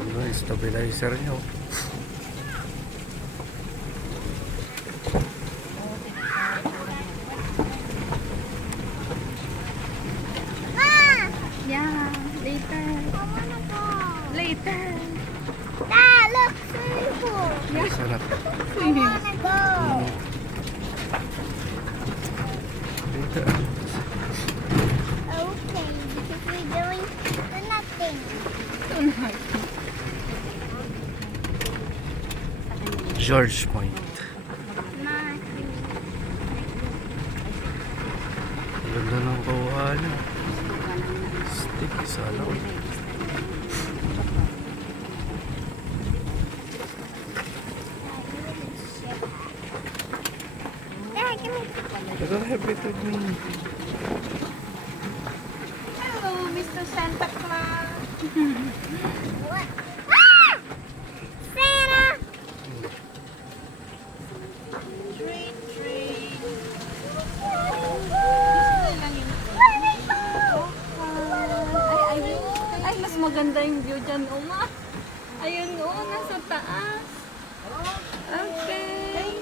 Yung stabilizer nyo. Yeah, later. I wanna go. Later. Dad, look, swimming pool. Sarap. I wanna go. Dito. Okay, because we're doing nothing. George Point. Nothing. Ganda ng kuha nyo. Stick sa lang. Dad, give me. You don't have it with me. Hello, Mr. Santa Claus. What? Ah! Santa! Train, train. Ay, mas maganda yung view dyan, Uma. Ayun, nasa taas. Okay.